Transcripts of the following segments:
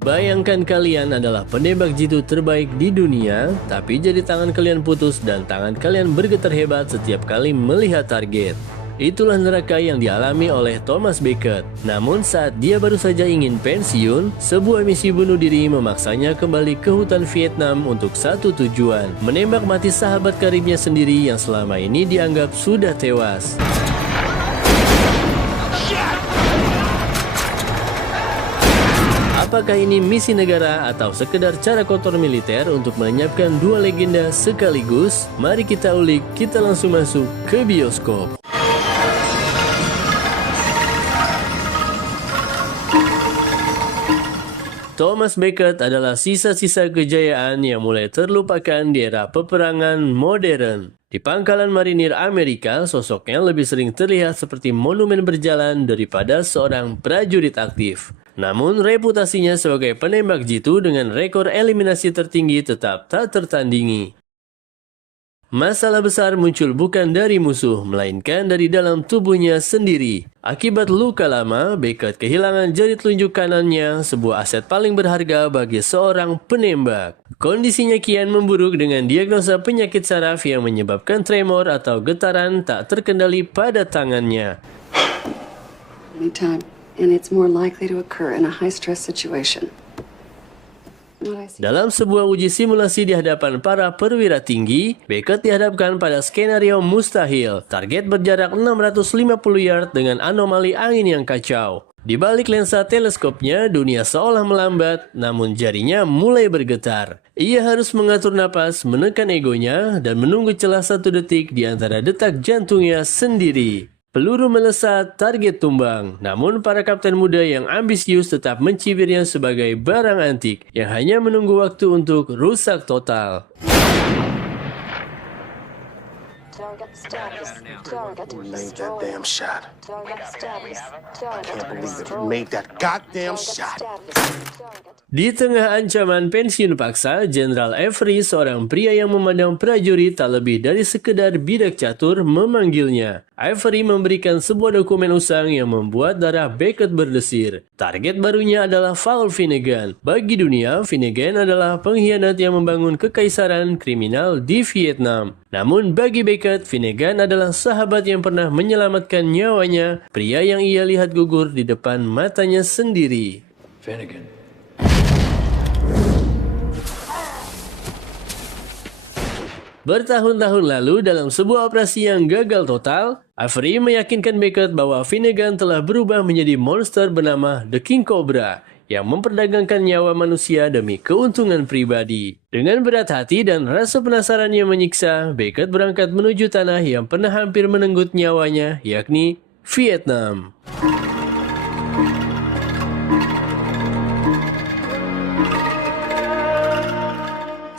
Bayangkan kalian adalah penembak jitu terbaik di dunia, tapi jadi tangan kalian putus dan tangan kalian bergetar hebat setiap kali melihat target. Itulah neraka yang dialami oleh Thomas Beckett. Namun saat dia baru saja ingin pensiun, sebuah misi bunuh diri memaksanya kembali ke hutan Vietnam untuk satu tujuan, menembak mati sahabat karibnya sendiri yang selama ini dianggap sudah tewas. Apakah ini misi negara atau sekedar cara kotor militer untuk melenyapkan dua legenda sekaligus? Mari kita ulik, kita langsung masuk ke bioskop. Thomas Beckett adalah sisa-sisa kejayaan yang mulai terlupakan di era peperangan modern. Di pangkalan marinir Amerika, sosoknya lebih sering terlihat seperti monumen berjalan daripada seorang prajurit aktif. Namun, reputasinya sebagai penembak jitu dengan rekor eliminasi tertinggi tetap tak tertandingi. Masalah besar muncul bukan dari musuh, melainkan dari dalam tubuhnya sendiri. Akibat luka lama, Beckett kehilangan jari telunjuk kanannya, sebuah aset paling berharga bagi seorang penembak. Kondisinya kian memburuk dengan diagnosa penyakit saraf yang menyebabkan tremor atau getaran tak terkendali pada tangannya. Anytime, and it's more likely to occur in a high-stress situation. Dalam sebuah uji simulasi di hadapan para perwira tinggi, Beckett dihadapkan pada skenario mustahil, target berjarak 650 yard dengan anomali angin yang kacau. Di balik lensa teleskopnya, dunia seolah melambat, namun jarinya mulai bergetar. Ia harus mengatur napas, menekan egonya, dan menunggu celah 1 detik di antara detak jantungnya sendiri. Peluru melesat, target tumbang. Namun para kapten muda yang ambisius tetap mencibirnya sebagai barang antik yang hanya menunggu waktu untuk rusak total. Di tengah ancaman pensiun paksa, Jenderal Avery, seorang pria yang memandang prajurit tak lebih dari sekedar bidak catur, memanggilnya. Avery memberikan sebuah dokumen usang yang membuat darah Beckett berdesir. Target barunya adalah Paul Finnegan. Bagi dunia, Finnegan adalah pengkhianat yang membangun kekaisaran kriminal di Vietnam. Namun bagi Beckett, Finnegan adalah sahabat yang pernah menyelamatkan nyawanya, pria yang ia lihat gugur di depan matanya sendiri. Finnegan. Bertahun-tahun lalu, dalam sebuah operasi yang gagal total, Avery meyakinkan Beckett bahwa Finnegan telah berubah menjadi monster bernama The King Cobra yang memperdagangkan nyawa manusia demi keuntungan pribadi. Dengan berat hati dan rasa penasaran yang menyiksa, Beckett berangkat menuju tanah yang pernah hampir menenggut nyawanya, yakni Vietnam.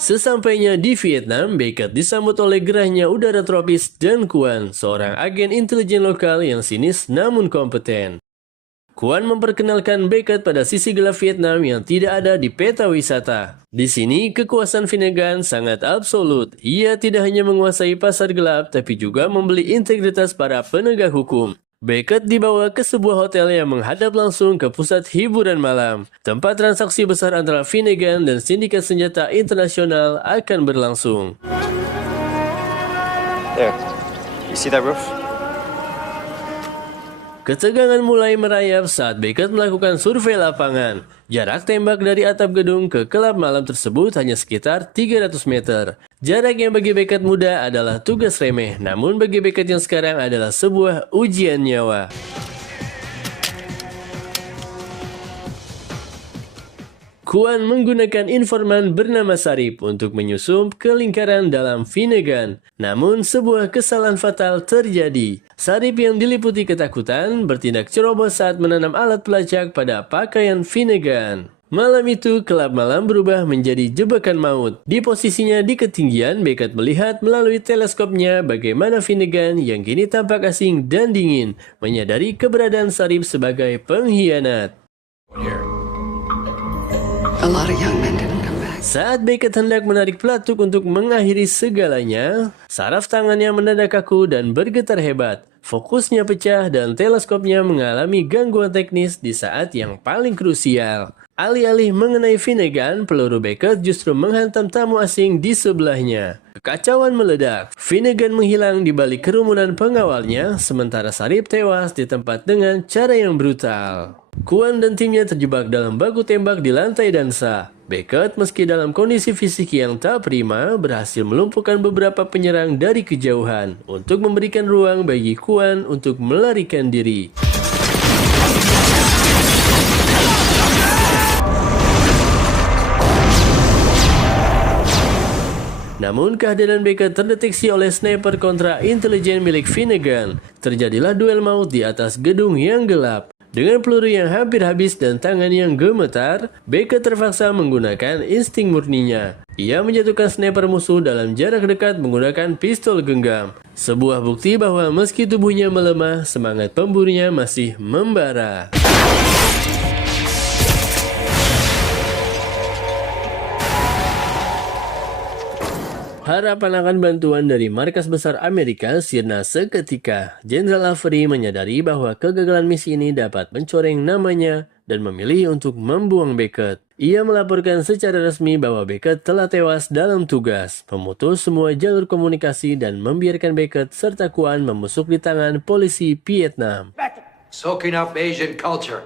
Sesampainya di Vietnam, Beckett disambut oleh gerahnya udara tropis dan Quan, seorang agen intelijen lokal yang sinis namun kompeten. Quan memperkenalkan Beckett pada sisi gelap Vietnam yang tidak ada di peta wisata. Di sini, kekuasaan Finnegan sangat absolut. Ia tidak hanya menguasai pasar gelap, tapi juga membeli integritas para penegak hukum. Beckett dibawa ke sebuah hotel yang menghadap langsung ke pusat hiburan malam. Tempat transaksi besar antara Finnegan dan sindikat senjata internasional akan berlangsung. There, you see that roof? Ketegangan mulai merayap saat Beckett melakukan survei lapangan. Jarak tembak dari atap gedung ke klub malam tersebut hanya sekitar 300 meter. Jarak yang bagi Beckett muda adalah tugas remeh, namun bagi Beckett yang sekarang adalah sebuah ujian nyawa. Quan menggunakan informan bernama Sarip untuk menyusup ke lingkaran dalam Finnegan. Namun sebuah kesalahan fatal terjadi. Sarip yang diliputi ketakutan bertindak ceroboh saat menanam alat pelacak pada pakaian Finnegan. Malam itu, klub malam berubah menjadi jebakan maut. Di posisinya di ketinggian, Beckett melihat melalui teleskopnya bagaimana Finnegan yang kini tampak asing dan dingin menyadari keberadaan Sarip sebagai pengkhianat. A lot of young men didn't come back. Saat Beckett hendak menarik pelatuk untuk mengakhiri segalanya, saraf tangannya mendadak kaku dan bergetar hebat. Fokusnya pecah dan teleskopnya mengalami gangguan teknis di saat yang paling krusial. Alih-alih mengenai Finnegan, peluru Beckett justru menghantam tamu asing di sebelahnya. Kekacauan meledak. Finnegan menghilang di balik kerumunan pengawalnya, sementara Sharif tewas di tempat dengan cara yang brutal. Kwon dan timnya terjebak dalam baku tembak di lantai dansa. Beckett, meski dalam kondisi fisik yang tak prima, berhasil melumpuhkan beberapa penyerang dari kejauhan untuk memberikan ruang bagi Kwon untuk melarikan diri. Namun kehadiran Beckett terdeteksi oleh sniper kontra intelijen milik Finnegan. Terjadilah duel maut di atas gedung yang gelap. Dengan peluru yang hampir habis dan tangan yang gemetar, Beckett terpaksa menggunakan insting murninya. Ia menjatuhkan sniper musuh dalam jarak dekat menggunakan pistol genggam. Sebuah bukti bahwa meski tubuhnya melemah, semangat pemburunya masih membara. Harapan akan bantuan dari markas besar Amerika sirna seketika. Jenderal Avery menyadari bahwa kegagalan misi ini dapat mencoreng namanya dan memilih untuk membuang Beckett. Ia melaporkan secara resmi bahwa Beckett telah tewas dalam tugas, memutus semua jalur komunikasi dan membiarkan Beckett serta Kwon membusuk di tangan polisi Vietnam. Soaking up Asian culture.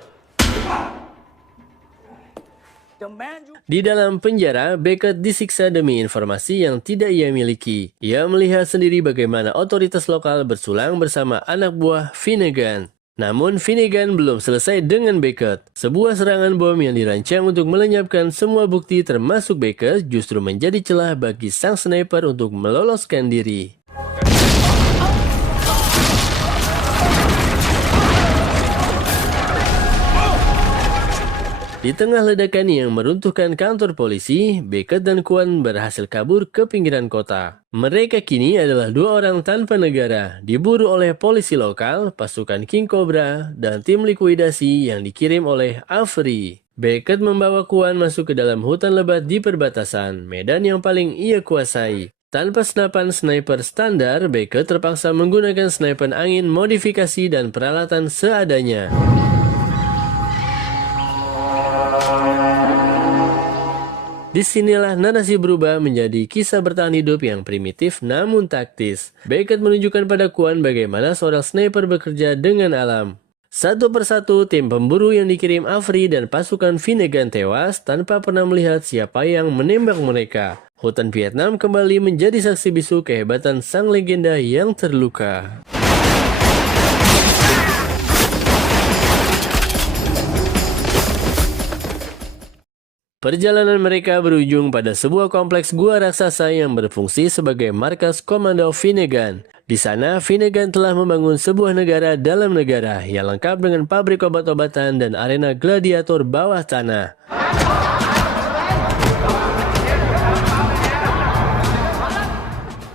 Di dalam penjara, Beckett disiksa demi informasi yang tidak ia miliki. Ia melihat sendiri bagaimana otoritas lokal bersulang bersama anak buah Finnegan. Namun Finnegan belum selesai dengan Beckett. Sebuah serangan bom yang dirancang untuk melenyapkan semua bukti termasuk Beckett justru menjadi celah bagi sang sniper untuk meloloskan diri. Di tengah ledakan yang meruntuhkan kantor polisi, Beckett dan Kwon berhasil kabur ke pinggiran kota. Mereka kini adalah dua orang tanpa negara, diburu oleh polisi lokal, pasukan King Cobra, dan tim likuidasi yang dikirim oleh Avery. Beckett membawa Kwon masuk ke dalam hutan lebat di perbatasan, medan yang paling ia kuasai. Tanpa senapan sniper standar, Beckett terpaksa menggunakan sniper angin modifikasi dan peralatan seadanya. Disinilah narasi berubah menjadi kisah bertahan hidup yang primitif namun taktis. Beckett menunjukkan pada Kwon bagaimana seorang sniper bekerja dengan alam. Satu persatu tim pemburu yang dikirim Avery dan pasukan Finnegan tewas tanpa pernah melihat siapa yang menembak mereka. Hutan Vietnam kembali menjadi saksi bisu kehebatan sang legenda yang terluka. Perjalanan mereka berujung pada sebuah kompleks gua raksasa yang berfungsi sebagai markas komando Finnegan. Di sana, Finnegan telah membangun sebuah negara dalam negara yang lengkap dengan pabrik obat-obatan dan arena gladiator bawah tanah.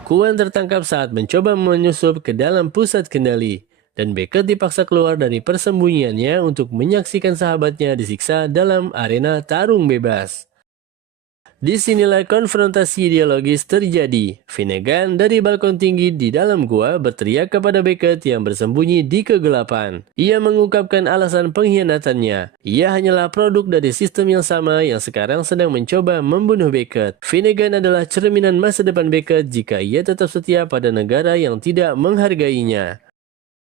Kwon tertangkap saat mencoba menyusup ke dalam pusat kendali. Dan Beckett dipaksa keluar dari persembunyiannya untuk menyaksikan sahabatnya disiksa dalam arena tarung bebas. Disinilah konfrontasi ideologis terjadi. Finnegan dari balkon tinggi di dalam gua berteriak kepada Beckett yang bersembunyi di kegelapan. Ia mengungkapkan alasan pengkhianatannya. Ia hanyalah produk dari sistem yang sama yang sekarang sedang mencoba membunuh Beckett. Finnegan adalah cerminan masa depan Beckett jika ia tetap setia pada negara yang tidak menghargainya.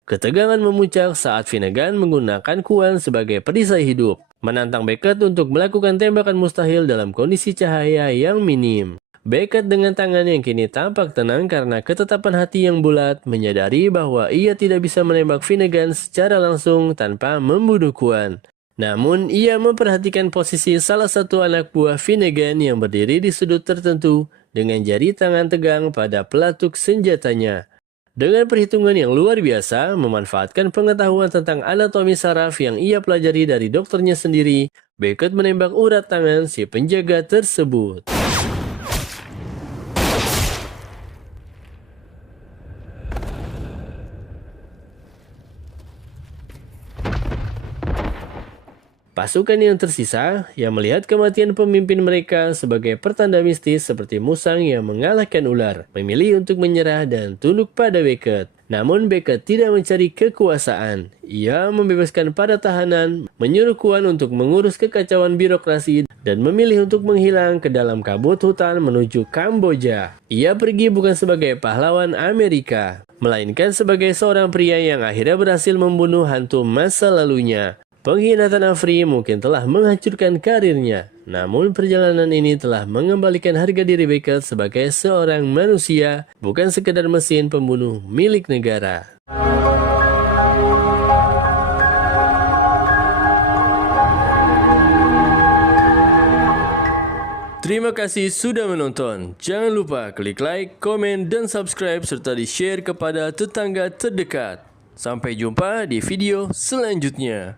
Ketegangan memuncak saat Finnegan menggunakan Kwon sebagai perisai hidup, menantang Beckett untuk melakukan tembakan mustahil dalam kondisi cahaya yang minim. Beckett dengan tangan yang kini tampak tenang karena ketetapan hati yang bulat menyadari bahwa ia tidak bisa menembak Finnegan secara langsung tanpa membunuh Kwon. Namun, ia memperhatikan posisi salah satu anak buah Finnegan yang berdiri di sudut tertentu dengan jari tangan tegang pada pelatuk senjatanya. Dengan perhitungan yang luar biasa, memanfaatkan pengetahuan tentang anatomi saraf yang ia pelajari dari dokternya sendiri, Beckett menembak urat tangan si penjaga tersebut. Pasukan yang tersisa, yang melihat kematian pemimpin mereka sebagai pertanda mistis seperti musang yang mengalahkan ular, memilih untuk menyerah dan tunduk pada Beckett. Namun Beckett tidak mencari kekuasaan. Ia membebaskan para tahanan, menyuruh Kuan untuk mengurus kekacauan birokrasi, dan memilih untuk menghilang ke dalam kabut hutan menuju Kamboja. Ia pergi bukan sebagai pahlawan Amerika, melainkan sebagai seorang pria yang akhirnya berhasil membunuh hantu masa lalunya. Pengkhianatan Afri mungkin telah menghancurkan karirnya, namun perjalanan ini telah mengembalikan harga diri Beckett sebagai seorang manusia, bukan sekedar mesin pembunuh milik negara. Terima kasih sudah menonton. Jangan lupa klik like, komen, dan subscribe serta di-share kepada tetangga terdekat. Sampai jumpa di video selanjutnya.